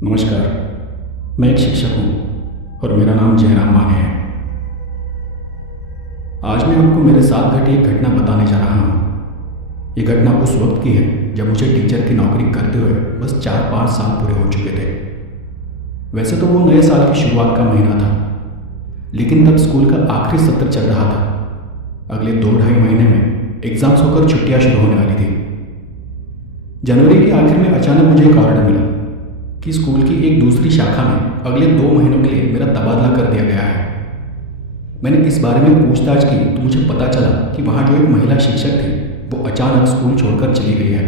नमस्कार। मैं एक शिक्षक हूँ और मेरा नाम जयराम माने है। आज मैं आपको मेरे साथ घटी एक घटना बताने जा रहा हूँ। ये घटना उस वक्त की है जब मुझे टीचर की नौकरी करते हुए बस 4-5 साल पूरे हो चुके थे। वैसे तो वो नए साल की शुरुआत का महीना था, लेकिन तब स्कूल का आखिरी सत्र चल रहा था। अगले 2-2.5 महीने में एग्ज़ाम्स होकर छुट्टियाँ शुरू होने वाली थी। जनवरी के आखिर में अचानक मुझे एक ऑर्डर मिला कि स्कूल की एक दूसरी शाखा में अगले 2 महीनों के लिए मेरा तबादला कर दिया गया है। मैंने इस बारे में पूछताछ की तो मुझे पता चला कि वहाँ जो एक महिला शिक्षक थी वो अचानक स्कूल छोड़कर चली गई है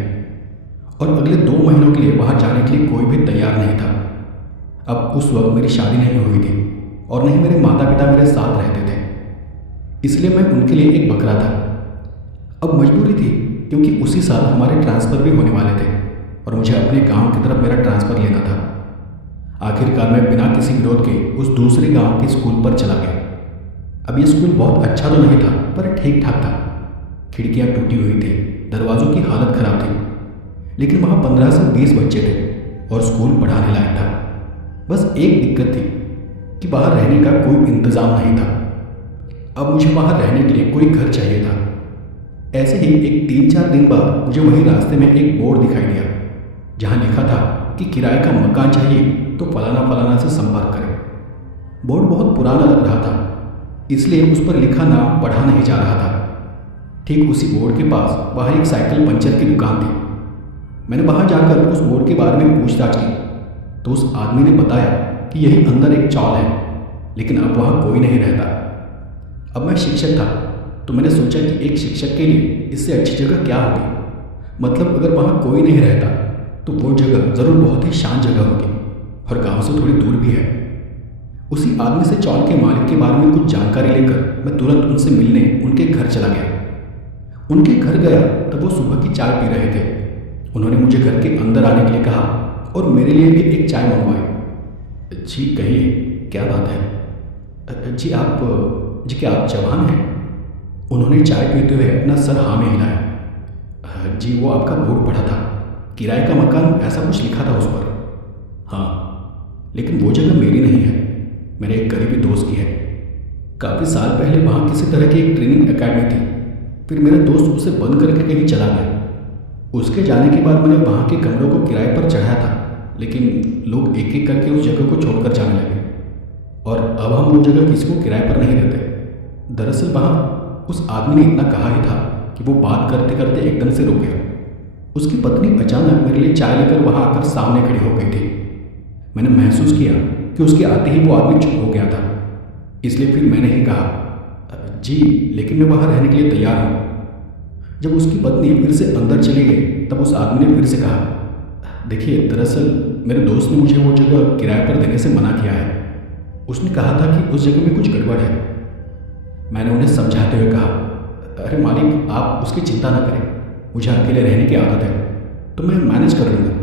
और अगले 2 महीनों के लिए वहाँ जाने के लिए कोई भी तैयार नहीं था। अब उस वक्त मेरी शादी नहीं हुई थी और नहीं मेरे माता पिता मेरे साथ रहते थे, इसलिए मैं उनके लिए एक बकरा था। अब मजबूरी थी क्योंकि उसी साल हमारे ट्रांसफ़र भी होने वाले थे और मुझे अपने गांव की तरफ मेरा ट्रांसफ़र लेना था। आखिरकार मैं बिना किसी विरोध के उस दूसरे गांव के स्कूल पर चला गया। अब ये स्कूल बहुत अच्छा तो नहीं था, पर ठीक ठाक था। खिड़कियां टूटी हुई थी, दरवाज़ों की हालत ख़राब थी, लेकिन वहाँ 15 से 20 बच्चे थे और स्कूल पढ़ाने लायक था। बस एक दिक्कत थी कि बाहर रहने का कोई इंतज़ाम नहीं था। अब मुझे बाहर रहने के लिए कोई घर चाहिए था। ऐसे ही एक 3-4 दिन बाद मुझे वही रास्ते में एक बोर्ड दिखाई दिया जहाँ लिखा था कि किराए का मकान चाहिए तो फलाना फलाना से संपर्क करें। बोर्ड बहुत पुराना लग रहा था, इसलिए उस पर लिखा नाम पढ़ा नहीं जा रहा था। ठीक उसी बोर्ड के पास वहाँ एक साइकिल पंचर की दुकान थी। मैंने वहाँ जाकर उस बोर्ड के बारे में पूछताछ की तो उस आदमी ने बताया कि यही अंदर एक चौल है, लेकिन अब वहाँ कोई नहीं रहता। अब मैं शिक्षक था तो मैंने सोचा कि एक शिक्षक के लिए इससे अच्छी जगह क्या होगी। मतलब अगर वहाँ कोई नहीं रहता तो वो जगह ज़रूर बहुत ही शांत जगह होगी और गांव से थोड़ी दूर भी है। उसी आदमी से चौल के मालिक के बारे में कुछ जानकारी लेकर मैं तुरंत उनसे मिलने उनके घर चला गया। उनके घर गया तब वो सुबह की चाय पी रहे थे। उन्होंने मुझे घर के अंदर आने के लिए कहा और मेरे लिए भी एक चाय मंगवाई। जी कहिए, क्या बात है? जी क्या आप जवान हैं? उन्होंने चाय पीते हुए अपना सर हाँ में हिलाया। जी वो आपका बोर्ड पढ़ा था, किराए का मकान ऐसा कुछ लिखा था उस पर। हाँ, लेकिन वो जगह मेरी नहीं है, मेरे एक करीबी दोस्त की है। काफ़ी साल पहले वहाँ किसी तरह की एक ट्रेनिंग एकेडमी थी, फिर मेरा दोस्त उसे बंद करके कहीं चला गया। उसके जाने के बाद मैंने वहाँ के कमरों को किराए पर चढ़ाया था, लेकिन लोग एक एक करके उस जगह को छोड़कर जाने लगे और अब हम वो जगह किसी को किराए पर नहीं देते। दरअसल वहाँ उस आदमी ने इतना कहा ही था कि वो बात करते करते एकदम से रुक गया। उसकी पत्नी अचानक मेरे लिए चाय लेकर वहाँ आकर सामने खड़ी हो गई थी। मैंने महसूस किया कि उसके आते ही वो आदमी चुप हो गया था, इसलिए फिर मैंने ही कहा, जी लेकिन मैं वहाँ रहने के लिए तैयार हूँ। जब उसकी पत्नी फिर से अंदर चली गई तब उस आदमी ने फिर से कहा, देखिए दरअसल मेरे दोस्त ने मुझे वो जगह किराए पर देने से मना किया है। उसने कहा था कि उस जगह में कुछ गड़बड़ है। मैंने उन्हें समझाते हुए कहा, अरे मालिक आप उसकी चिंता ना करें, मुझे अकेले रहने की आदत है तो मैं मैनेज कर लूँगा।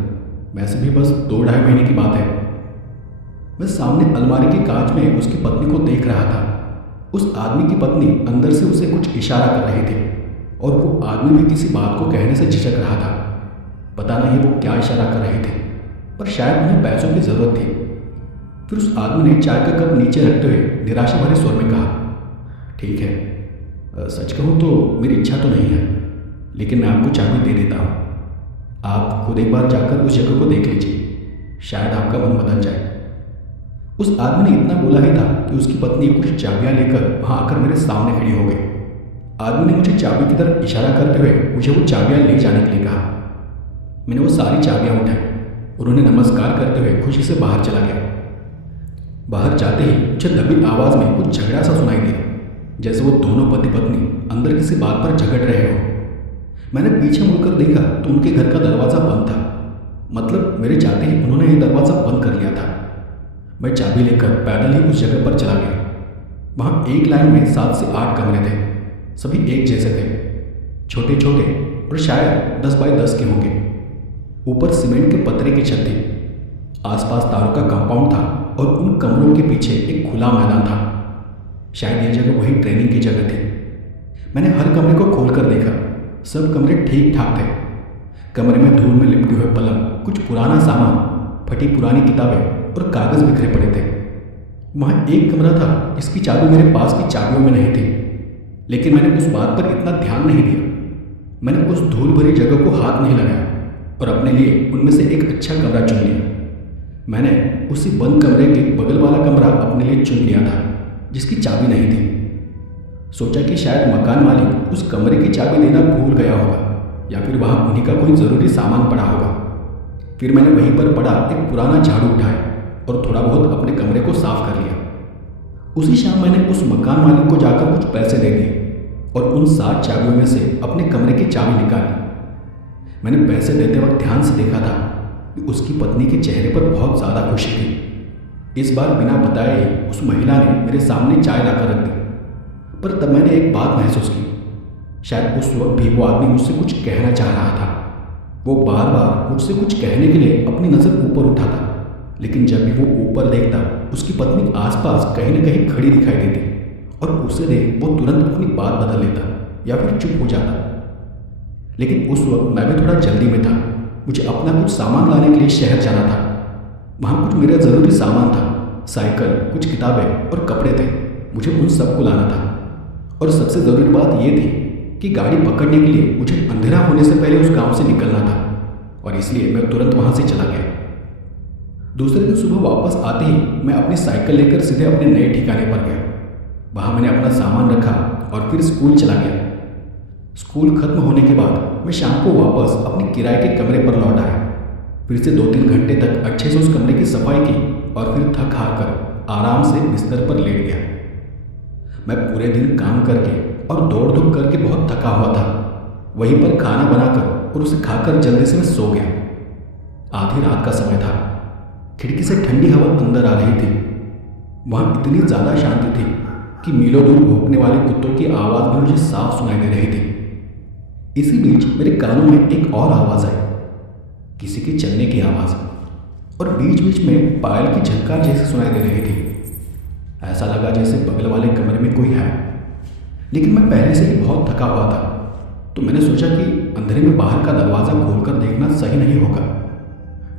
वैसे भी बस 2-2.5 महीने की बात है। मैं सामने अलमारी के कांच में उसकी पत्नी को देख रहा था। उस आदमी की पत्नी अंदर से उसे कुछ इशारा कर रही थी और वो आदमी भी किसी बात को कहने से झिझक रहा था। पता नहीं वो क्या इशारा कर रहे थे, पर शायद उन्हें पैसों की ज़रूरत थी। फिर उस आदमी ने चाय का कप नीचे रखते हुए निराशा भरे स्वर में कहा, ठीक है, सच कहूँ तो मेरी इच्छा तो नहीं है, लेकिन मैं आपको चाबी दे देता हूँ। आप खुद एक बार जाकर उस जगह को देख लीजिए, शायद आपका मन बदल जाए। उस आदमी ने इतना बोला ही था कि उसकी पत्नी कुछ चाबियाँ लेकर वहाँ आकर मेरे सामने खड़ी हो गई। आदमी ने मुझे चाबी की तरफ इशारा करते हुए मुझे वो चाबियाँ ले जाने के लिए कहा। मैंने वो सारी चाबियाँ उठाई। उन्होंने नमस्कार करते हुए खुशी से बाहर चला गया। बाहर जाते ही मुझे दबी आवाज़ में कुछ झगड़ा सा सुनाई दिया, जैसे वो दोनों पति पत्नी अंदर किसी बात पर झगड़ रहे हो। मैंने पीछे मुड़कर देखा तो उनके घर का दरवाज़ा बंद था। मतलब मेरे जाते ही उन्होंने ये दरवाज़ा बंद कर लिया था। मैं चाबी लेकर पैदल ही उस जगह पर चला गया। वहाँ एक लाइन में 7 से 8 कमरे थे, सभी एक जैसे थे, छोटे छोटे और शायद 10 बाई 10 के होंगे। ऊपर सीमेंट के पतरे की छत थी। आसपास तारों का कंपाउंड था और उन कमरों के पीछे एक खुला मैदान था। शायद यह जगह वही ट्रेनिंग की जगह थी। मैंने हर कमरे को खोलकर देखा, सब कमरे ठीक ठाक थे। कमरे में धूल में लिपटे हुए पलंग, कुछ पुराना सामान, फटी पुरानी किताबें और कागज़ बिखरे पड़े थे। वहाँ एक कमरा था जिसकी चाबी मेरे पास की चाबियों में नहीं थी, लेकिन मैंने उस बात पर इतना ध्यान नहीं दिया। मैंने उस धूल भरी जगह को हाथ नहीं लगाया और अपने लिए उनमें से एक अच्छा कमरा चुन लिया। मैंने उसी बंद कमरे के बगल वाला कमरा अपने लिए चुन लिया था जिसकी चाबी नहीं थी। सोचा कि शायद मकान मालिक उस कमरे की चाबी देना भूल गया होगा या फिर वहाँ उन्हीं का कोई ज़रूरी सामान पड़ा होगा। फिर मैंने वहीं पर पड़ा एक पुराना झाड़ू उठाया और थोड़ा बहुत अपने कमरे को साफ कर लिया। उसी शाम मैंने उस मकान मालिक को जाकर कुछ पैसे दे दिए और उन 7 चाबियों में से अपने कमरे की चाबी निकाली। मैंने पैसे देते वक्त ध्यान से देखा था कि उसकी पत्नी के चेहरे पर बहुत ज़्यादा खुशी थी। इस बार बिना बताए उस महिला ने मेरे सामने चाय लाकर रख दी। पर तब मैंने एक बात महसूस की, शायद उस वक्त भी वो आदमी मुझसे कुछ कहना चाह रहा था। वो बार बार मुझसे कुछ कहने के लिए अपनी नज़र ऊपर उठाता, लेकिन जब भी वो ऊपर देखता उसकी पत्नी आसपास कहीं न कहीं खड़ी दिखाई देती और उसे देख वो तुरंत अपनी बात बदल लेता या फिर चुप हो जाता। लेकिन उस वक्त मैं भी थोड़ा जल्दी में था। मुझे अपना कुछ सामान लाने के लिए शहर जाना था। वहाँ कुछ मेरा ज़रूरी सामान था, साइकिल, कुछ किताबें और कपड़े थे। मुझे उन सबको लाना था और सबसे ज़रूरी बात यह थी कि गाड़ी पकड़ने के लिए मुझे अंधेरा होने से पहले उस गांव से निकलना था और इसलिए मैं तुरंत वहाँ से चला गया। दूसरे दिन सुबह वापस आते ही मैं अपनी साइकिल लेकर सीधे अपने नए ठिकाने पर गया। वहाँ मैंने अपना सामान रखा और फिर स्कूल चला गया। स्कूल खत्म होने के बाद मैं शाम को वापस अपने किराए के कमरे पर लौट आया। फिर से 2-3 घंटे तक अच्छे से उस कमरे की सफाई की और फिर थक हार कर आराम से बिस्तर पर लेट गया। मैं पूरे दिन काम करके और दौड़ धूप करके बहुत थका हुआ था। वहीं पर खाना बनाकर और उसे खाकर जल्दी से मैं सो गया। आधी रात का समय था। खिड़की से ठंडी हवा अंदर आ रही थी। वहाँ इतनी ज़्यादा शांति थी कि मीलों दूर भौंकने वाले कुत्तों की आवाज़ भी मुझे साफ सुनाई दे रही थी। इसी बीच मेरे कानों में एक और आवाज़ आई, किसी के चलने की आवाज़, और बीच बीच में पायल की झनकार जैसी सुनाई दे रही थी। ऐसा लगा जैसे बगल वाले कमरे में कोई है। लेकिन मैं पहले से ही बहुत थका हुआ था, तो मैंने सोचा कि अंधेरे में बाहर का दरवाज़ा खोलकर देखना सही नहीं होगा।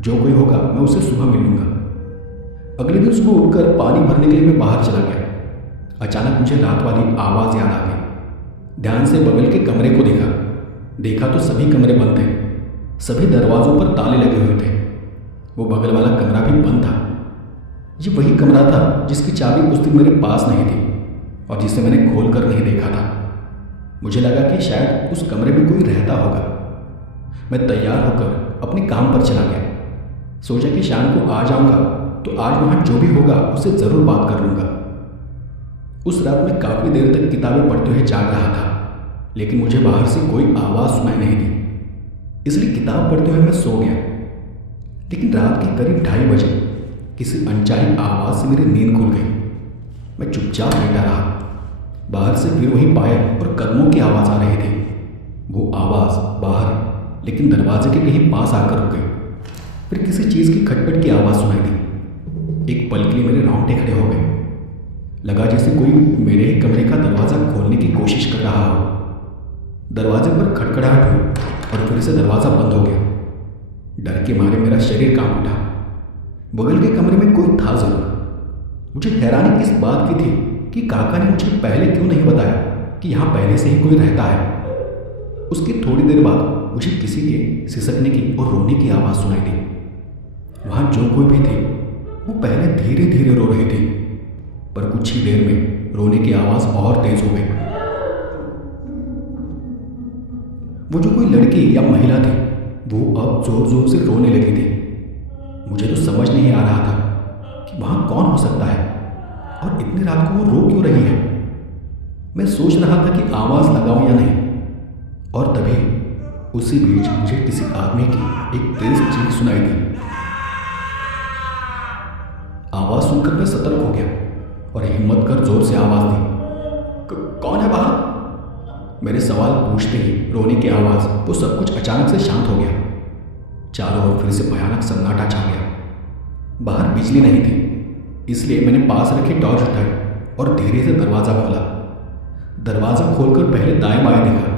जो कोई होगा मैं उसे सुबह मिल लूँगा। अगले दिन सुबह उठकर पानी भरने के लिए मैं बाहर चला गया। अचानक मुझे रात वाली आवाज़ याद आ गई। ध्यान से बगल के कमरे को देखा तो सभी कमरे बंद थे। सभी दरवाज़ों पर ताले लगे हुए थे। वो बगल वाला कमरा भी बंद था। ये वही कमरा था जिसकी चाबी उस दिन मेरे पास नहीं थी और जिसे मैंने खोल कर नहीं देखा था। मुझे लगा कि शायद उस कमरे में कोई रहता होगा। मैं तैयार होकर अपने काम पर चला गया। सोचा कि शाम को आ जाऊंगा तो आज वहाँ जो भी होगा उससे ज़रूर बात कर लूँगा। उस रात में काफ़ी देर तक किताबें पढ़ते हुए जाग रहा था, लेकिन मुझे बाहर से कोई आवाज़ सुनाई नहीं दी, इसलिए किताब पढ़ते हुए मैं सो गया। लेकिन रात के करीब 2:30 बजे किसी अनचाही आवाज़ से मेरी नींद खुल गई। मैं चुपचाप लेटा रहा। बाहर से फिर वही पायल और कदमों की आवाज़ आ रही थी। वो आवाज़ बाहर, लेकिन दरवाजे के कहीं पास आकर रुक गई। फिर किसी चीज़ की खटपट की आवाज़ सुनाई दी। एक पल के लिए मेरे रोंगटे खड़े हो गए। लगा जैसे कोई मेरे ही कमरे का दरवाज़ा खोलने की कोशिश कर रहा हो। दरवाजे पर खड़खड़ाहट हुई और फिर से दरवाज़ा बंद हो गया। डर के मारे मेरा शरीर कांप उठा। बगल के कमरे में कोई था ज़रूर। मुझे हैरानी इस बात की थी कि काका ने मुझे पहले क्यों नहीं बताया कि यहाँ पहले से ही कोई रहता है। उसकी थोड़ी देर बाद मुझे किसी के सिसकने की और रोने की आवाज़ सुनाई दी। वहाँ जो कोई भी थी वो पहले धीरे धीरे रो रही थी, पर कुछ ही देर में रोने की आवाज़ और तेज हो गई। वो जो कोई लड़की या महिला थी वो अब जोर जोर से रोने लगी थी। मुझे तो समझ नहीं आ रहा था कि वहाँ कौन हो सकता है और इतनी रात को वो रो क्यों रही है। मैं सोच रहा था कि आवाज़ लगाऊं या नहीं, और तभी उसी बीच मुझे किसी आदमी की एक तेज चीख सुनाई दी। आवाज़ सुनकर मैं सतर्क हो गया और हिम्मत कर जोर से आवाज़ दी, कौन है वहाँ? मेरे सवाल पूछते ही रोने की आवाज़, वो सब कुछ अचानक से शांत हो गया। चारों ओर फिर से भयानक सन्नाटा छा गया। बाहर बिजली नहीं थी, इसलिए मैंने पास रखी टॉर्च उठाई और धीरे से दरवाज़ा खोला। दरवाज़ा खोलकर पहले दाएं बाएं देखा,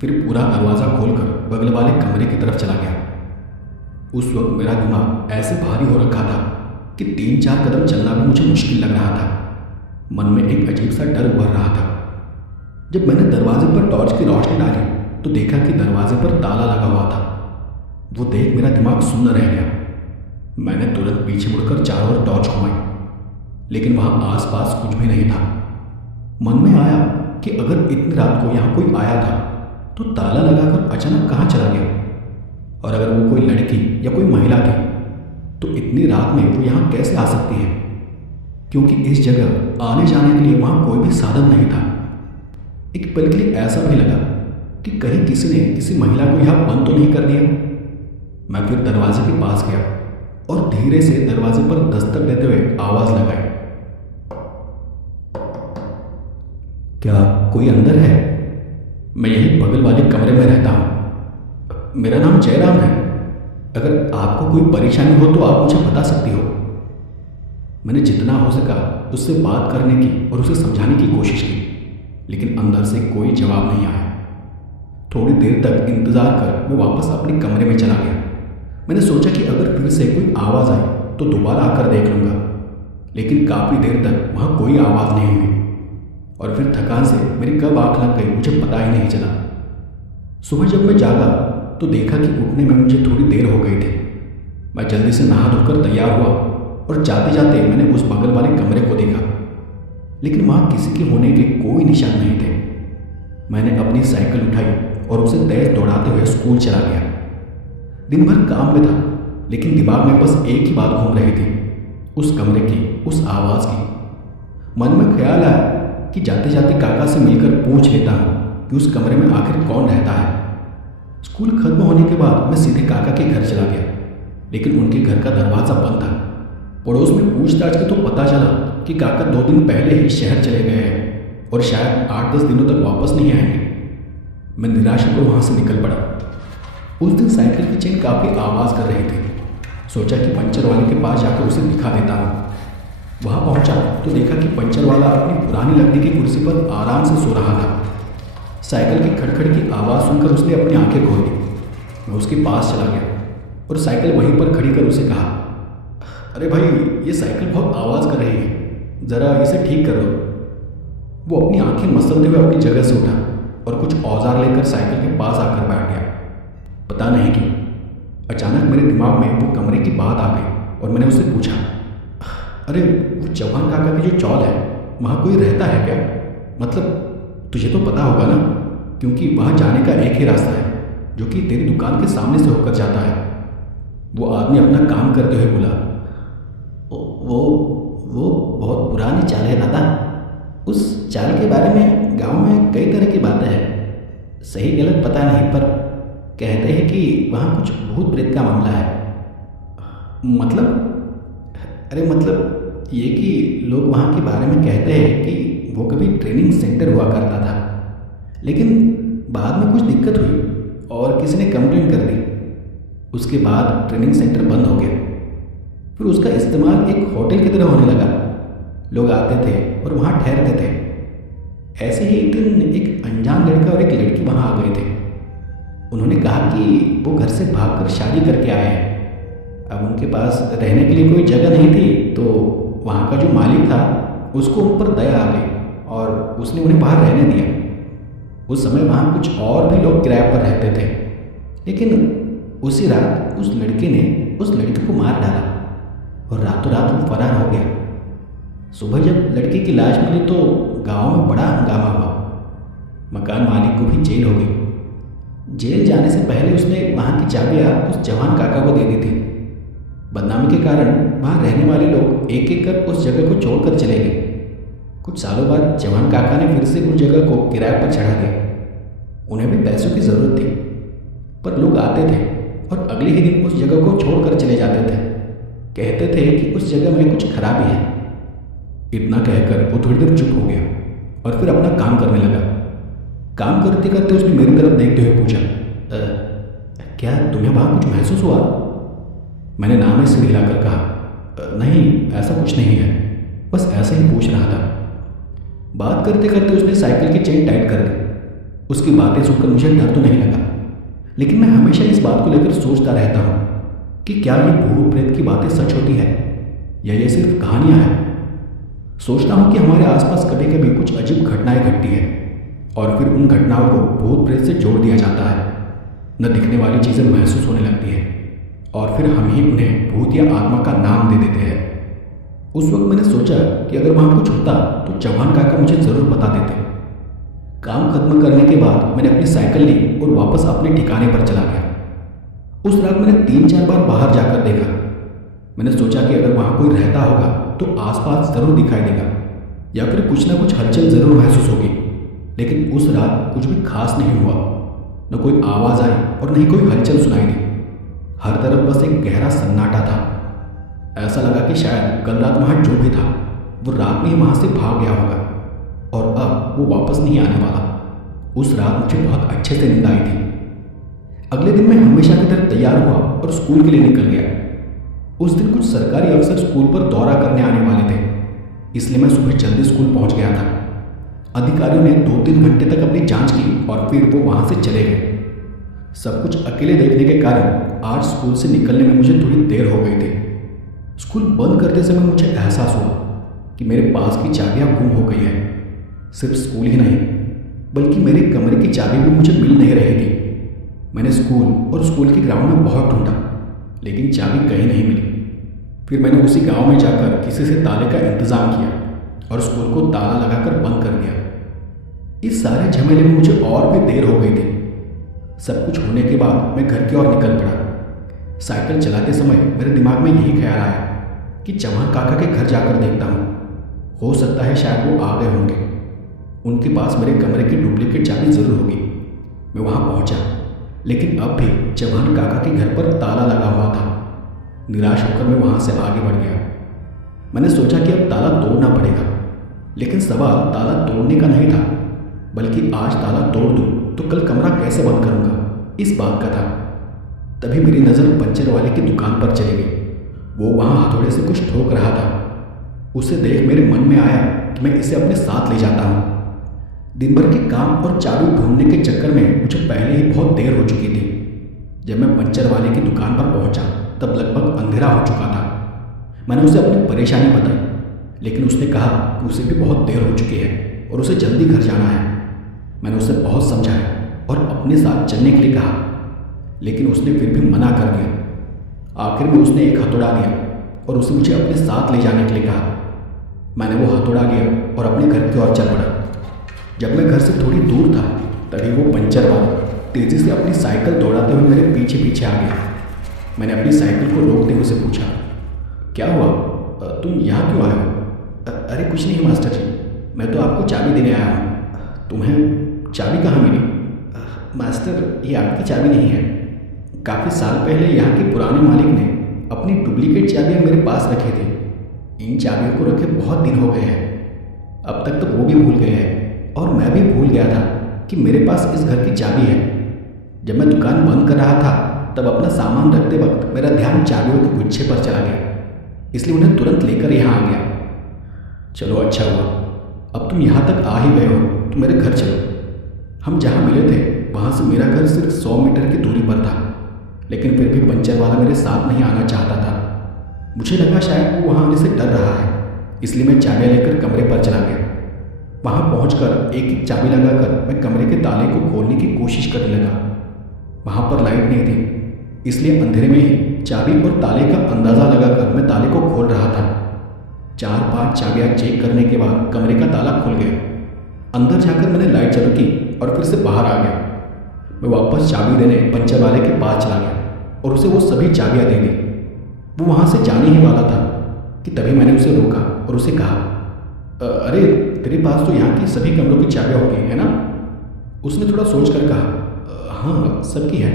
फिर पूरा दरवाज़ा खोलकर बगल वाले कमरे की तरफ चला गया। उस वक्त मेरा दिमाग ऐसे भारी हो रखा था कि 3-4 कदम चलना भी मुझे मुश्किल लग रहा था। मन में एक अजीब सा डर उभर रहा था। जब मैंने दरवाजे पर टॉर्च की रोशनी डाली तो देखा कि दरवाजे पर ताला लगा हुआ था। वो देख मेरा दिमाग सुन्न रह गया। मैंने तुरंत पीछे मुड़कर चारों ओर टॉर्च घुमाई, लेकिन वहां आसपास कुछ भी नहीं था। मन में आया कि अगर इतनी रात को यहाँ कोई आया था तो ताला लगाकर अचानक कहाँ चला गया, और अगर वो कोई लड़की या कोई महिला थी तो इतनी रात में वो यहाँ कैसे आ सकती है, क्योंकि इस जगह आने जाने के लिए वहाँ कोई भी साधन नहीं था। एक पल के लिए ऐसा भी लगा कि कहीं किसी ने किसी महिला को यहाँ बंद तो नहीं कर दिया। मैं फिर दरवाजे के पास गया और धीरे से दरवाजे पर दस्तक देते हुए आवाज लगाई, क्या कोई अंदर है? मैं यही बगल वाले कमरे में रहता हूँ। मेरा नाम जयराम है। अगर आपको कोई परेशानी हो तो आप मुझे बता सकती हो। मैंने जितना हो सका उससे बात करने की और उसे समझाने की कोशिश की, लेकिन अंदर से कोई जवाब नहीं आया। थोड़ी देर तक इंतजार कर मैं वापस अपने कमरे में चला गया। मैंने सोचा कि अगर फिर से कोई आवाज़ आई तो दोबारा आकर देख लूँगा, लेकिन काफ़ी देर तक वहाँ कोई आवाज़ नहीं हुई और फिर थकान से मेरी कब आँख लग गई मुझे पता ही नहीं चला। सुबह जब मैं जागा तो देखा कि उठने में मुझे थोड़ी देर हो गई थी। मैं जल्दी से नहा धोकर तैयार हुआ और जाते जाते मैंने उस बगल वाले कमरे को देखा, लेकिन वहाँ किसी के होने के कोई निशान नहीं थे। मैंने अपनी साइकिल उठाई और उसे तेज दौड़ाते हुए स्कूल चला गया। दिन भर काम में था, लेकिन दिमाग में बस एक ही बात घूम रही थी, उस कमरे की, उस आवाज़ की। मन में ख्याल आया कि जाते जाते काका से मिलकर पूछ लेता हूँ कि उस कमरे में आखिर कौन रहता है। स्कूल खत्म होने के बाद मैं सीधे काका के घर चला गया, लेकिन उनके घर का दरवाज़ा बंद था। पड़ोस में पूछताछ की तो पता चला कि काका 2 दिन पहले ही शहर चले गए हैं और शायद 8-10 दिनों तक वापस नहीं आएंगे। मैं निराश होकर वहाँ से निकल पड़ा। उस दिन साइकिल की चेन काफ़ी आवाज़ कर रही थी। सोचा कि पंचर वाले के पास जाकर उसे दिखा देता हूँ। वहाँ पहुँचा तो देखा कि पंचर वाला अपनी पुरानी लकड़ी की कुर्सी पर आराम से सो रहा था। साइकिल की खड़खड़ की आवाज़ सुनकर उसने अपनी आंखें खोल ली। मैं उसके पास चला गया और साइकिल वहीं पर खड़ी कर उसे कहा, अरे भाई, ये साइकिल बहुत आवाज़ कर रही है, ज़रा इसे ठीक कर दो। वो अपनी आंखें मसलते हुए अपनी जगह से उठा और कुछ औजार लेकर साइकिल के पास आकर बैठ गया। पता नहीं क्यों अचानक मेरे दिमाग में वो कमरे की बात आ गई और मैंने उससे पूछा, अरे वो चौहान काका की जो चौल है वहाँ कोई रहता है क्या? मतलब तुझे तो पता होगा ना, क्योंकि वहाँ जाने का एक ही रास्ता है जो कि तेरी दुकान के सामने से होकर जाता है। वो आदमी अपना काम करते हुए बोला, वो बहुत पुरानी चाल है दादा। उस चाल के बारे में गांव में कई तरह की बातें हैं, सही गलत पता नहीं, पर कहते हैं कि वहाँ कुछ भूत प्रेत का मामला है। मतलब? अरे मतलब ये कि लोग वहाँ के बारे में कहते हैं कि वो कभी ट्रेनिंग सेंटर हुआ करता था, लेकिन बाद में कुछ दिक्कत हुई और किसी ने कंप्लेंट कर दी। उसके बाद ट्रेनिंग सेंटर बंद हो गया। फिर उसका इस्तेमाल एक होटल की तरह होने लगा। लोग आते थे और वहाँ ठहरते थे। ऐसे ही एक दिन एक अनजान लड़का और एक लड़की वहाँ आ गए थे। उन्होंने कहा कि वो घर से भागकर शादी करके आए हैं। अब उनके पास रहने के लिए कोई जगह नहीं थी, तो वहाँ का जो मालिक था उसको उन पर दया आ गई और उसने उन्हें बाहर रहने दिया। उस समय वहाँ कुछ और भी लोग किराए पर रहते थे, लेकिन उसी रात उस लड़के ने उस लड़की को मार डाला और रातों रात वो फरार हो गया। सुबह जब लड़की की लाश मिली तो गांव में बड़ा हंगामा हुआ। मकान मालिक को भी जेल हो गई। जेल जाने से पहले उसने वहाँ की चाबियाँ उस जवान काका को दे दी थी। बदनामी के कारण वहाँ रहने वाले लोग एक एक कर उस जगह को छोड़कर चले गए। कुछ सालों बाद जवान काका ने फिर से उस जगह को किराए पर चढ़ा दिया। उन्हें भी पैसों की ज़रूरत थी, पर लोग आते थे और अगले ही दिन उस जगह को छोड़कर चले जाते थे। कहते थे कि उस जगह में कुछ खराबी है। इतना कहकर वो थोड़ी देर चुप हो गया और फिर अपना काम करने लगा। काम करते करते उसने मेरी तरफ देखते हुए पूछा, क्या तुम्हें वहाँ कुछ महसूस हुआ? मैंने नाम में सिर हिलाकर कहा, नहीं ऐसा कुछ नहीं है, बस ऐसे ही पूछ रहा था। बात करते करते उसने साइकिल की चेन टाइट कर दी। उसकी बातें सुनकर मुझे डर तो नहीं लगा, लेकिन मैं हमेशा इस बात को लेकर सोचता रहता हूँ कि क्या ये भूत प्रेत की बातें सच होती है या ये सिर्फ कहानियां हैं। सोचता हूँ कि हमारे आसपास कभी कभी कुछ अजीब घटनाएं घटती है और फिर उन घटनाओं को भूत प्रेत से जोड़ दिया जाता है। न दिखने वाली चीज़ें महसूस होने लगती है और फिर हम ही उन्हें भूत या आत्मा का नाम दे देते हैं। उस वक्त मैंने सोचा कि अगर वहाँ कुछ होता तो चौहान काका मुझे ज़रूर बता देते। काम खत्म करने के बाद मैंने अपनी साइकिल ली और वापस अपने ठिकाने पर चला गया। उस रात मैंने 3-4 बार बाहर जाकर देखा। मैंने सोचा कि अगर वहाँ कोई रहता होगा तो आसपास ज़रूर दिखाई देगा या फिर कुछ ना कुछ हलचल ज़रूर महसूस होगी। लेकिन उस रात कुछ भी खास नहीं हुआ। न कोई आवाज़ आई और न ही कोई हलचल सुनाई दी। हर तरफ बस एक गहरा सन्नाटा था। ऐसा लगा कि शायद कल रात वहाँ जो भी था वो रात में ही वहाँ से भाग गया होगा और अब वो वापस नहीं आने वाला। उस रात मुझे बहुत अच्छे से नींद आई थी। अगले दिन मैं हमेशा की तरह तैयार हुआ और स्कूल के लिए निकल गया। उस दिन कुछ सरकारी अफसर स्कूल पर दौरा करने आने वाले थे, इसलिए मैं सुबह जल्दी स्कूल पहुंच गया था। अधिकारियों ने 2-3 घंटे तक अपनी जांच की और फिर वो वहां से चले गए। सब कुछ अकेले देखने के कारण आज स्कूल से निकलने में मुझे थोड़ी देर हो गई थी। स्कूल बंद करते समय मुझे एहसास हुआ कि मेरे पास की चाबियाँ गुम हो गई है। सिर्फ स्कूल ही नहीं बल्कि मेरे कमरे की चाबी भी मुझे मिल नहीं रही थी। मैंने स्कूल और स्कूल के ग्राउंड में बहुत ढूंढा लेकिन चाबी कहीं नहीं मिली। फिर मैंने उसी गांव में जाकर किसी से ताले का इंतज़ाम किया और स्कूल को ताला लगाकर बंद कर दिया। इस सारे झमेले में मुझे और भी देर हो गई थी। सब कुछ होने के बाद मैं घर की ओर निकल पड़ा। साइकिल चलाते समय मेरे दिमाग में यही ख्याल आया कि चौहान काका के घर जाकर देखता हूँ। हो सकता है शायद वो आ गए होंगे। उनके पास मेरे कमरे की डुप्लीकेट चाबी ज़रूर होगी। मैं वहाँ पहुँचा लेकिन अब भी चौहान काका के घर पर ताला लगा हुआ था। निराश होकर मैं वहाँ से आगे बढ़ गया। मैंने सोचा कि अब ताला तोड़ना पड़ेगा, लेकिन सवाल ताला तोड़ने का नहीं था बल्कि आज ताला तोड़ दूँ तो कल कमरा कैसे बंद करूँगा, इस बात का था। तभी मेरी नज़र पंचर वाले की दुकान पर चली गई। वो वहाँ हथौड़े से कुछ ठोक रहा था। उसे देख मेरे मन में आया कि मैं इसे अपने साथ ले जाता हूँ। दिन भर के काम और चाबी ढूंढने के चक्कर में मुझे पहले ही बहुत देर हो चुकी थी। जब मैं पंचर वाले की दुकान पर पहुंचा तब लगभग अंधेरा हो चुका था। मैंने उसे अपनी परेशानी बताई लेकिन उसने कहा कि उसे भी बहुत देर हो चुकी है और उसे जल्दी घर जाना है। मैंने उसे बहुत समझाया और अपने साथ चलने के लिए कहा लेकिन उसने फिर भी मना कर दिया। आखिर में उसने एक हथौड़ा दिया और उसे मुझे अपने साथ ले जाने के लिए कहा। मैंने वो हथौड़ा लिया और अपने घर की ओर चल पड़ा। जब मैं घर से थोड़ी दूर था तभी वो पंचर वाला तेज़ी से अपनी साइकिल दौड़ाते हुए मेरे पीछे पीछे आ गया। मैंने अपनी साइकिल को रोकते हुए से पूछा, क्या हुआ, तुम यहाँ क्यों आए हो? अरे कुछ नहीं मास्टर जी, मैं तो आपको चाबी देने आया हूँ। तुम्हें चाबी कहाँ मिली? मास्टर ये आपकी चाबी नहीं है। काफ़ी साल पहले यहाँ के पुराने मालिक ने अपनी डुप्लीकेट चाबियाँ मेरे पास रखी थी। इन चाबियों को रखे बहुत दिन हो गए हैं। अब तक तो वो भी भूल गए हैं और मैं भी भूल गया था कि मेरे पास इस घर की चाबी है। जब मैं दुकान बंद कर रहा था तब अपना सामान रखते वक्त मेरा ध्यान चाबियों के गुच्छे पर चला गया, इसलिए उन्हें तुरंत लेकर यहाँ आ गया। चलो अच्छा हुआ, अब तुम यहाँ तक आ ही गए हो तो मेरे घर चलो। हम जहाँ मिले थे वहाँ से मेरा घर सिर्फ 100 मीटर की दूरी पर था, लेकिन फिर भी पंचर वाला मेरे साथ नहीं आना चाहता था। मुझे लगा शायद वो वहाँ आने से डर रहा है, इसलिए मैं चाबियाँ लेकर कमरे पर चला गया। वहाँ पहुंचकर एक एक चाबी लगाकर मैं कमरे के ताले को खोलने की कोशिश करने लगा। वहाँ पर लाइट नहीं थी, इसलिए अंधेरे में ही चाबी और ताले का अंदाज़ा लगाकर मैं ताले को खोल रहा था। 4-5 चाबियाँ चेक करने के बाद कमरे का ताला खुल गया। अंदर जाकर मैंने लाइट चालू की और फिर से बाहर आ गया। मैं वापस चाबी देने पंचर वाले के पास चला गया और उसे वो सभी चाबियाँ दे दी। वो वहाँ से जाने ही वाला था कि तभी मैंने उसे रोका और उसे कहा, अरे तेरे पास तो यहाँ की सभी कमरों की चाबियाँ होगी है ना? उसने थोड़ा सोच कर कहा, हाँ सबकी है।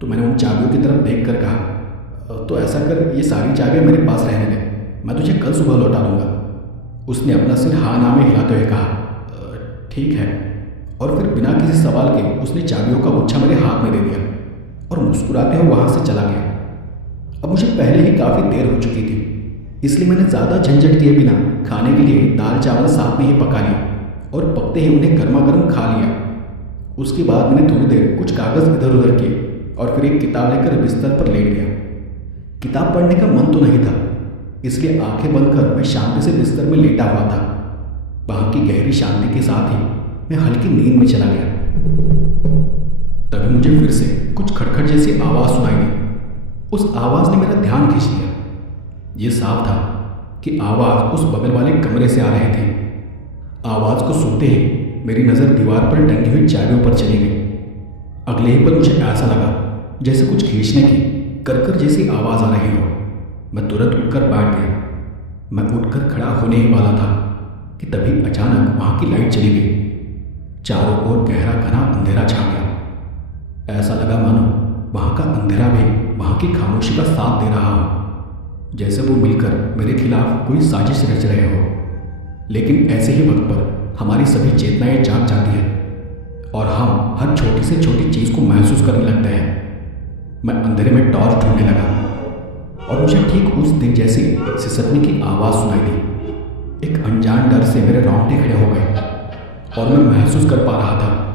तो मैंने उन चाबियों की तरफ देख कर कहा, तो ऐसा कर ये सारी चाबियाँ मेरे पास रहने दे, मैं तुझे कल सुबह लौटा दूँगा। उसने अपना सिर हाँ ना में हिलाते हुए कहा, ठीक है। और फिर बिना किसी सवाल के उसने चाबियों का गुच्छा मेरे हाथ में दे दिया और मुस्कुराते हुए वहाँ से चला गया। अब मुझे पहले ही काफ़ी देर हो चुकी थी, इसलिए मैंने ज़्यादा झंझट किए बिना खाने के लिए दाल चावल साथ में ही पका लिए और पकते ही उन्हें गर्मा गर्म खा लिया। उसके बाद मैंने थोड़ी देर कुछ कागज़ इधर उधर किए और फिर एक किताब लेकर बिस्तर पर लेट गया। किताब पढ़ने का मन तो नहीं था, इसलिए आंखें बंद कर मैं शांति से बिस्तर में लेटा हुआ था। वहां की गहरी शांति के साथ ही मैं हल्की नींद में चला गया। तभी मुझे फिर से कुछ खटखट जैसी आवाज़ सुनाई दी। उस आवाज़ ने मेरा ध्यान खींच लिया। ये साफ था कि आवाज़ उस बगल वाले कमरे से आ रही थी। आवाज़ को सुनते ही मेरी नज़र दीवार पर टंगी हुई चाबियों पर चली गई। अगले ही पल मुझे ऐसा लगा जैसे कुछ खींचने की करकर जैसी आवाज़ आ रही हो। मैं तुरंत उठकर बैठ गया। मैं उठकर खड़ा होने ही वाला था कि तभी अचानक वहाँ की लाइट चली गई। चारों ओर गहरा घना अंधेरा छा गया। ऐसा लगा मानो वहाँ का अंधेरा भी वहाँ की खामोशी का साथ दे रहा हो, जैसे वो मिलकर मेरे खिलाफ कोई साजिश रच रहे हो। लेकिन ऐसे ही वक्त पर हमारी सभी चेतनाएं जाग जाती हैं और हम हर छोटी से छोटी चीज़ को महसूस करने लगते हैं। मैं अंधेरे में टॉर्च ढूंढने लगा और मुझे ठीक उस दिन जैसी सिसकने की आवाज़ सुनाई दी। एक अनजान डर से मेरे रोंगटे खड़े हो गए और मैं महसूस कर पा रहा था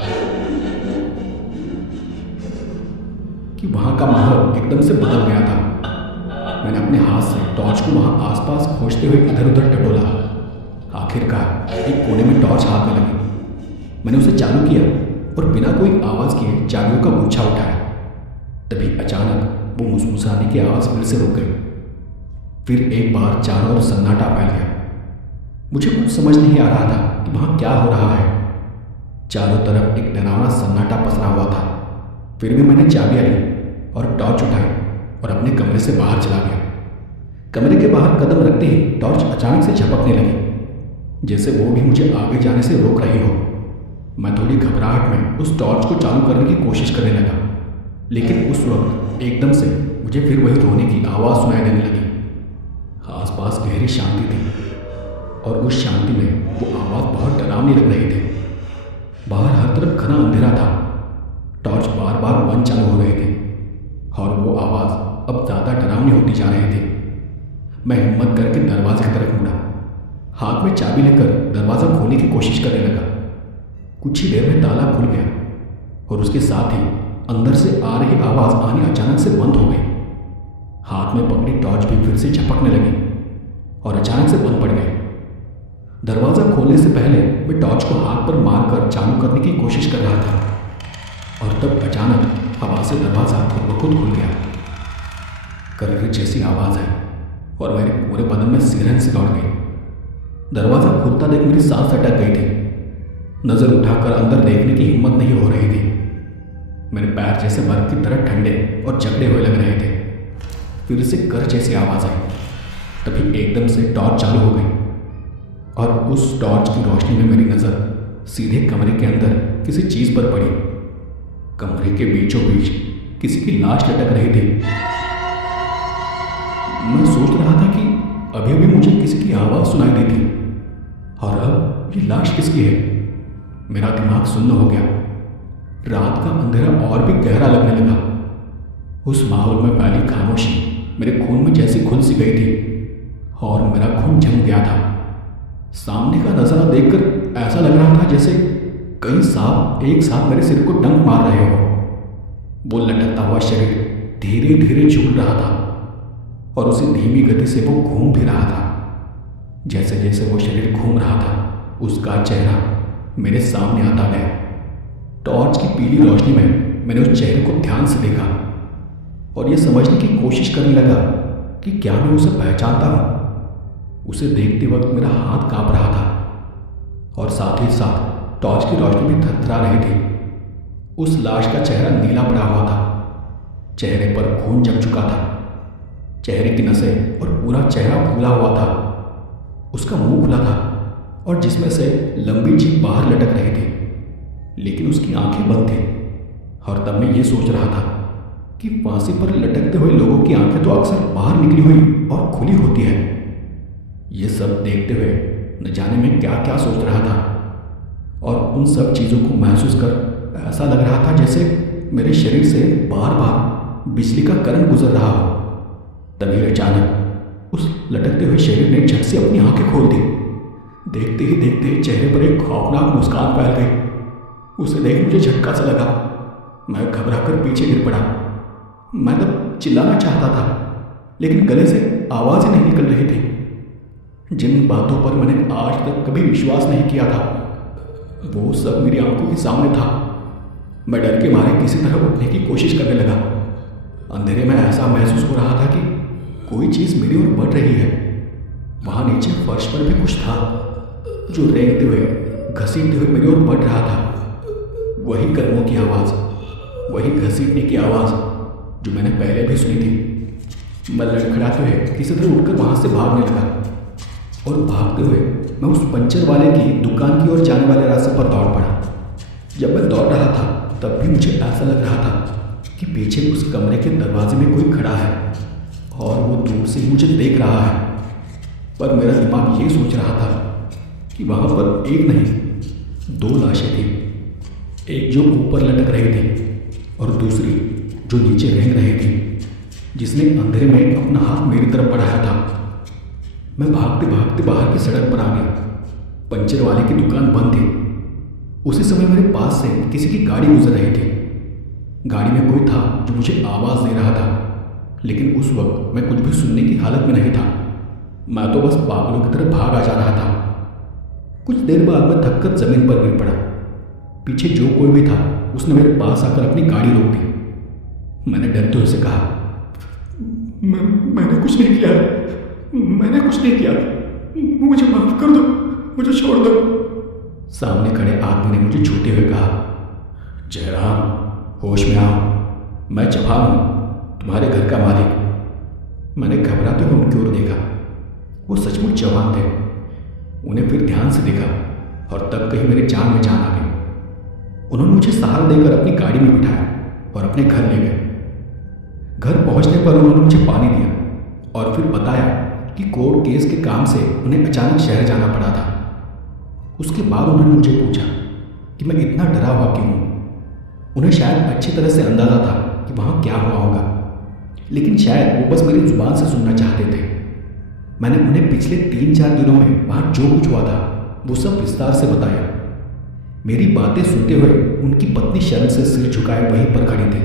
कि वहाँ का माहौल एकदम से बदल गया था। मैंने अपने हाथ से टॉर्च को वहाँ आसपास खोजते हुए इधर उधर टटोला। आखिरकार एक कोने में टॉर्च हाथ में लगी। मैंने उसे चालू किया और बिना कोई आवाज़ किए चाबियों का गुच्छा उठाया। तभी अचानक वो मुसमुसाने की आवाज़ फिर से रुक गई। फिर एक बार चारों ओर सन्नाटा फैल गया। मुझे कुछ समझ नहीं आ रहा था कि वहाँ क्या हो रहा है। चारों तरफ एक डरावना सन्नाटा पसरा हुआ था। फिर भी मैंने चाबियाँ ली और टॉर्च उठाई और अपने कमरे से बाहर चला गया। कमरे के बाहर कदम रखते ही टॉर्च अचानक से झपकने लगी, जैसे वो भी मुझे आगे जाने से रोक रही हो। मैं थोड़ी घबराहट में उस टॉर्च को चालू करने की कोशिश करने लगा, लेकिन उस वक्त एकदम से मुझे फिर वही रोने की आवाज़ सुनाई देने लगी। आसपास गहरी शांति थी और उस शांति में वो आवाज़ बहुत डरावनी लग रही थी। बाहर हर तरफ घना अंधेरा था। टॉर्च बार बार बंद चालू हो रही थी और वो आवाज़ अब ज़्यादा डरावनी होती जा रही थी। मैं हिम्मत करके दरवाजे की तरफ मुड़ा। हाथ में चाबी लेकर दरवाज़ा खोलने की कोशिश करने लगा। कुछ ही देर में ताला खुल गया और उसके साथ ही अंदर से आ रही आवाज़ आनी अचानक से बंद हो गई। हाथ में पकड़ी टॉर्च भी फिर से झपकने लगी और अचानक से बंद पड़ गई। दरवाज़ा खोलने से पहले मैं टॉर्च को हाथ पर मारकर चालू करने की कोशिश कर रहा था और तब अचानक हवा से दरवाज़ा खुद ब खुद खुल गया। करकर जैसी आवाज़ है और मेरे पूरे बदन में सिहरन सी दौड़ गई। दरवाज़ा खुलता देख मेरी सांस अटक गई थी। नज़र उठाकर अंदर देखने की हिम्मत नहीं हो रही थी। मेरे पैर जैसे बर्फ की तरह ठंडे और जकड़े हुए लग रहे थे। फिर से कर जैसी आवाज़ आई। तभी एकदम से टॉर्च चालू हो गई और उस टॉर्च की रोशनी में मेरी नज़र सीधे कमरे के अंदर किसी चीज़ पर पड़ी। कमरे के बीचों बीच किसी की लाश लटक रही थी। मैं सोच रहा था कि अभी अभी मुझे किसी की आवाज़ सुनाई दी थी और अब ये लाश किसकी है। मेरा दिमाग सुन्न हो गया। रात का अंधेरा और भी गहरा लगने लगा। उस माहौल में फैली खामोशी मेरे खून में जैसी घुल सी गई थी और मेरा खून जम गया था। सामने का नज़ारा देखकर ऐसा लग रहा था जैसे कई सांप एक साथ मेरे सिर को डंक मार रहे हो। वो लटकता हुआ शरीर धीरे धीरे झूल रहा था और उसी धीमी गति से वो घूम भी रहा था। जैसे जैसे वो शरीर घूम रहा था उसका चेहरा मेरे सामने आता गया। टॉर्च की पीली रोशनी में मैंने उस चेहरे को ध्यान से देखा और ये समझने की कोशिश करने लगा कि क्या मैं उसे पहचानता हूँ। उसे देखते वक्त मेरा हाथ कांप रहा था और साथ ही साथ टॉर्च की रोशनी भी थरथरा रही थी। उस लाश का चेहरा नीला पड़ा हुआ था। चेहरे पर खून जम चुका था। चेहरे की नसें और पूरा चेहरा फूला हुआ था। उसका मुंह खुला था और जिसमें से लंबी जीभ बाहर लटक रही थी, लेकिन उसकी आंखें बंद थी। और तब मैं ये सोच रहा था कि फांसी पर लटकते हुए लोगों की आंखें तो अक्सर बाहर निकली हुई और खुली होती है। ये सब देखते हुए न जाने मैं क्या क्या सोच रहा था और उन सब चीज़ों को महसूस कर ऐसा लग रहा था जैसे मेरे शरीर से बार बार बिजली का करंट गुजर रहा हो। तभी अचानक उस लटकते हुए शरीर ने झट से अपनी आंखें खोल दी। देखते ही देखते चेहरे पर एक खौफनाक मुस्कान फैल गई। उसे देख मुझे झटका सा लगा। मैं घबराकर पीछे गिर पड़ा। मैं तब चिल्लाना चाहता था, लेकिन गले से आवाज़ ही नहीं निकल रही थी। जिन बातों पर मैंने आज तक कभी विश्वास नहीं किया था वो सब मेरी आंखों के सामने था। मैं डर के मारे किसी तरह उठने की कोशिश करने लगा। अंधेरे में ऐसा महसूस हो रहा था कि कोई चीज़ मेरी ओर बढ़ रही है। वहाँ नीचे फर्श पर भी कुछ था जो रेंगते हुए घसीटते हुए मेरी ओर बढ़ रहा था। वही कदमों की आवाज़, वही घसीटने की आवाज़ जो मैंने पहले भी सुनी थी। मैं लड़खड़ाते हुए किसी तरह उठकर वहाँ से भागने लगा और भागते हुए मैं उस पंचर वाले की दुकान की ओर जाने वाले रास्ते पर दौड़ पड़ा। जब मैं दौड़ रहा था तब भी मुझे ऐसा लग रहा था कि पीछे उस कमरे के दरवाजे में कोई खड़ा है और वो दूर से मुझे देख रहा है। पर मेरा दिमाग ये सोच रहा था कि वहाँ पर एक नहीं 2 लाशें थी, एक जो ऊपर लटक रही थी और दूसरी जो नीचे रेंग रही थी, जिसने अंधेरे में अपना हाथ मेरी तरफ बढ़ाया था। मैं भागते भागते बाहर की सड़क पर आ गया। पंचर वाले की दुकान बंद थी। उसी समय मेरे पास से किसी की गाड़ी गुजर रही थी। गाड़ी में कोई था जो मुझे आवाज़ दे रहा था, लेकिन उस वक्त मैं कुछ भी सुनने की हालत में नहीं था। मैं तो बस पागलों की तरह भागा जा रहा था। कुछ देर बाद मैं थककर जमीन पर गिर पड़ा। पीछे जो कोई भी था उसने मेरे पास आकर अपनी गाड़ी रोक दी। मैंने डरते हुए से कहा, मैंने कुछ नहीं किया, मैंने कुछ नहीं किया, मुझे माफ कर दो, मुझे छोड़ दो। सामने खड़े आदमी ने मुझे छूते हुए कहा, जयराम होश में आओ, मैं जवान हूँ, तुम्हारे घर का मालिक। मैंने घबराते हुए उनकी ओर देखा। वो सचमुच जवान थे। उन्हें फिर ध्यान से देखा और तब कहीं मेरी जान में जान आ गई। उन्होंने मुझे सहारा देकर अपनी गाड़ी में बिठाया और अपने घर ले गए। घर पहुंचने पर उन्होंने मुझे पानी दिया और फिर बताया कि कोर्ट केस के काम से उन्हें अचानक शहर जाना पड़ा था। उसके बाद उन्होंने मुझे पूछा कि मैं इतना डरा हुआ क्यों हूँ। उन्हें शायद अच्छी तरह से अंदाज़ा था कि वहाँ क्या हुआ होगा, लेकिन शायद वो बस मेरी ज़ुबान से सुनना चाहते थे। मैंने उन्हें पिछले 3-4 दिनों में वहाँ जो कुछ हुआ था वो सब विस्तार से बताया। मेरी बातें सुनते हुए उनकी पत्नी शर्म से सिर झुकाए वहीं पर खड़ी थी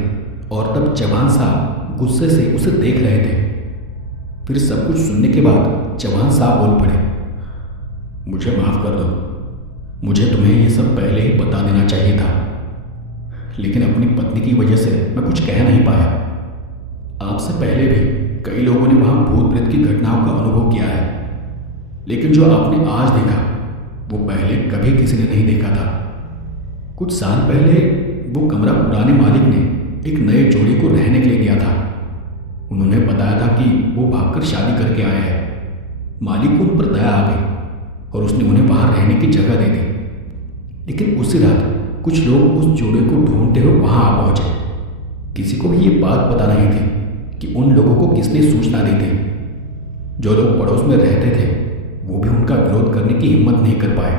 और तब जवान साहब गुस्से से उसे देख रहे थे। फिर सब कुछ सुनने के बाद जवान साहब बोल पड़े, मुझे माफ़ कर दो, मुझे तुम्हें ये सब पहले ही बता देना चाहिए था, लेकिन अपनी पत्नी की वजह से मैं कुछ कह नहीं पाया। आपसे पहले भी कई लोगों ने वहाँ भूत प्रेत की घटनाओं का अनुभव किया है, लेकिन जो आपने आज देखा वो पहले कभी किसी ने नहीं देखा था। कुछ साल पहले वो कमरा पुराने मालिक ने एक नए जोड़ी को रहने के लिए दिया था। उन्होंने बताया था कि वो भागकर शादी करके आए हैं। मालिक को उन पर दया आ गई और उसने उन्हें वहाँ रहने की जगह दे दी। लेकिन उसी रात कुछ लोग उस जोड़े को ढूंढते हुए वहाँ आ पहुँचे। किसी को भी ये बात पता नहीं थी कि उन लोगों को किसने सूचना दी थी। जो लोग पड़ोस में रहते थे वो भी उनका विरोध करने की हिम्मत नहीं कर पाए,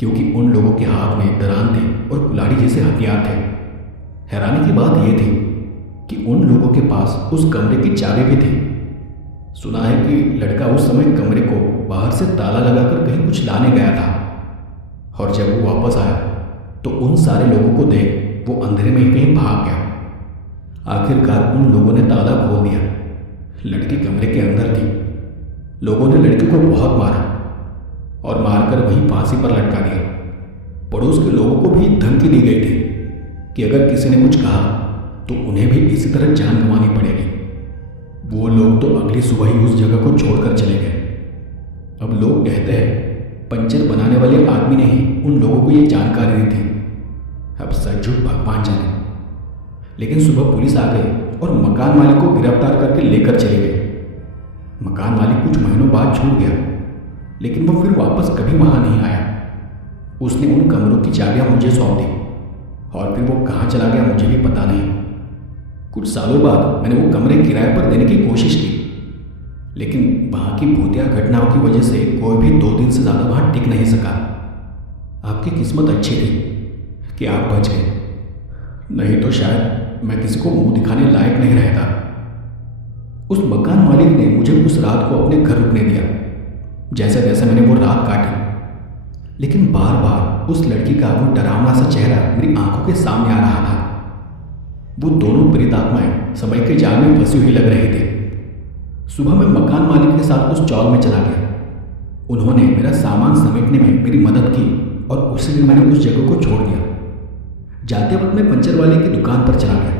क्योंकि उन लोगों के हाथ में दरान थे और कुल्हाड़ी जैसे हथियार थे। हैरानी की बात यह थी कि उन लोगों के पास उस कमरे की चाबी भी थी। सुना है कि लड़का उस समय कमरे को बाहर से ताला लगाकर कहीं कुछ लाने गया था और जब वो वापस आया तो उन सारे लोगों को देख वो अंधेरे में ही कहीं भाग गया। आखिरकार उन लोगों ने ताला खोल दिया। लड़की कमरे के अंदर थी। लोगों ने लड़की को बहुत मारा और मारकर वहीं फांसी पर लटका दिया। पड़ोस के लोगों को भी धमकी दी गई थी कि अगर किसी ने कुछ कहा तो उन्हें भी इसी तरह जान गंवानी पड़ेगी। वो लोग तो अगली सुबह ही उस जगह को छोड़कर चले गए। अब लोग कहते हैं पंचर बनाने वाले आदमी ने ही उन लोगों को ये जानकारी दी थी। अब सच झूठ भगवान जाने। लेकिन सुबह पुलिस आ गई और मकान मालिक को गिरफ्तार करके लेकर चले गए। मकान मालिक कुछ महीनों बाद छूट गया, लेकिन वो फिर वापस कभी वहाँ नहीं आया। उसने उन कमरों की चाबियाँ मुझे सौंप दी और फिर वो कहाँ चला गया मुझे भी पता नहीं। कुछ सालों बाद मैंने वो कमरे किराए पर देने की कोशिश की, लेकिन वहाँ की भूतिया घटनाओं की वजह से कोई भी 2 दिन से ज़्यादा वहाँ टिक नहीं सका। आपकी किस्मत अच्छी थी कि आप बच गए, नहीं तो शायद मैं किसी को मुंह दिखाने लायक नहीं रहता। उस मकान मालिक ने मुझे उस रात को अपने घर रुकने दिया। जैसे जैसे मैंने वो रात काटी, लेकिन बार बार उस लड़की का वो डरावना सा चेहरा मेरी आंखों के सामने आ रहा था। वो दोनों प्रेतात्माएं समय के जाल में फंसी हुई लग रही थी। सुबह मैं मकान मालिक के साथ उस चौक में चला गया। उन्होंने मेरा सामान समेटने में मेरी मदद की और उसी दिन मैंने उस जगह को छोड़ दिया। जाते वक्त मैं पंचर वाले की दुकान पर चला गया,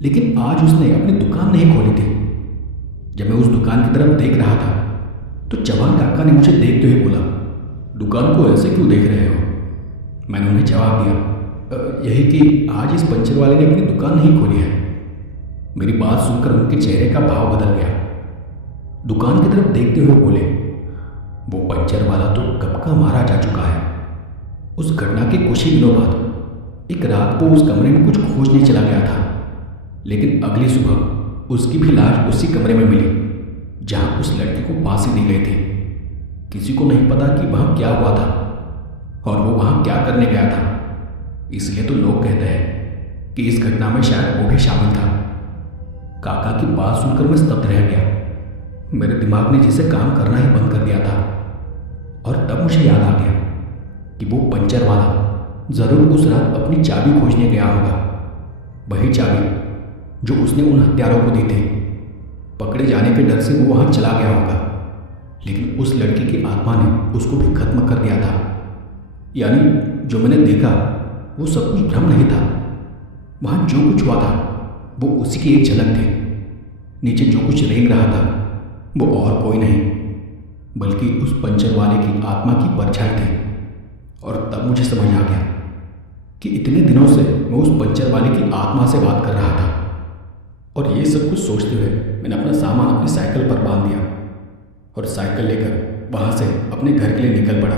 लेकिन आज उसने अपनी दुकान नहीं खोली थी। जब मैं उस दुकान की तरफ देख रहा था तो जवान काका ने मुझे देखते हुए बोला, दुकान को ऐसे क्यों देख रहे हो? मैंने उन्हें जवाब दिया, यही कि आज इस पंचर वाले ने अपनी दुकान नहीं खोली है। मेरी बात सुनकर उनके चेहरे का भाव बदल गया। दुकान की तरफ देखते हुए बोले, वो पंचर वाला तो कब का मारा जा चुका है। उस घटना के कुछ ही दिनों बाद एक रात को उस कमरे में कुछ खोजने चला गया था, लेकिन अगली सुबह उसकी भी लाश उसी कमरे में मिली जहां उस लड़की को फांसी दी गई थी। किसी को नहीं पता कि वहां क्या हुआ था और वो वहां क्या करने गया था। इसलिए तो लोग कहते हैं कि इस घटना में शायद वो भी शामिल था। काका की बात सुनकर मैं स्तब्ध रह गया। मेरे दिमाग ने जिसे काम करना ही बंद कर दिया था। और तब मुझे याद आ गया कि वो पंचर वाला जरूर उस रात अपनी चाबी खोजने गया होगा। वही चाबी जो उसने उन हत्यारों को दी थी। पकड़े जाने के डर से वो वहां चला गया होगा, लेकिन उस लड़की की आत्मा ने उसको भी खत्म कर दिया था। यानी जो मैंने देखा वो सब कुछ भ्रम नहीं था। वहां जो कुछ हुआ था वो उसी की एक झलक थी। नीचे जो कुछ रेंग रहा था वो और कोई नहीं बल्कि उस पंचर वाले की आत्मा की परछाई थी। और तब मुझे समझ आ गया कि इतने दिनों से मैं उस पंचर वाले की आत्मा से बात कर रहा था। और ये सब कुछ सोचते हुए मैंने अपना सामान अपनी साइकिल पर बांध दिया और साइकिल लेकर वहाँ से अपने घर के लिए निकल पड़ा।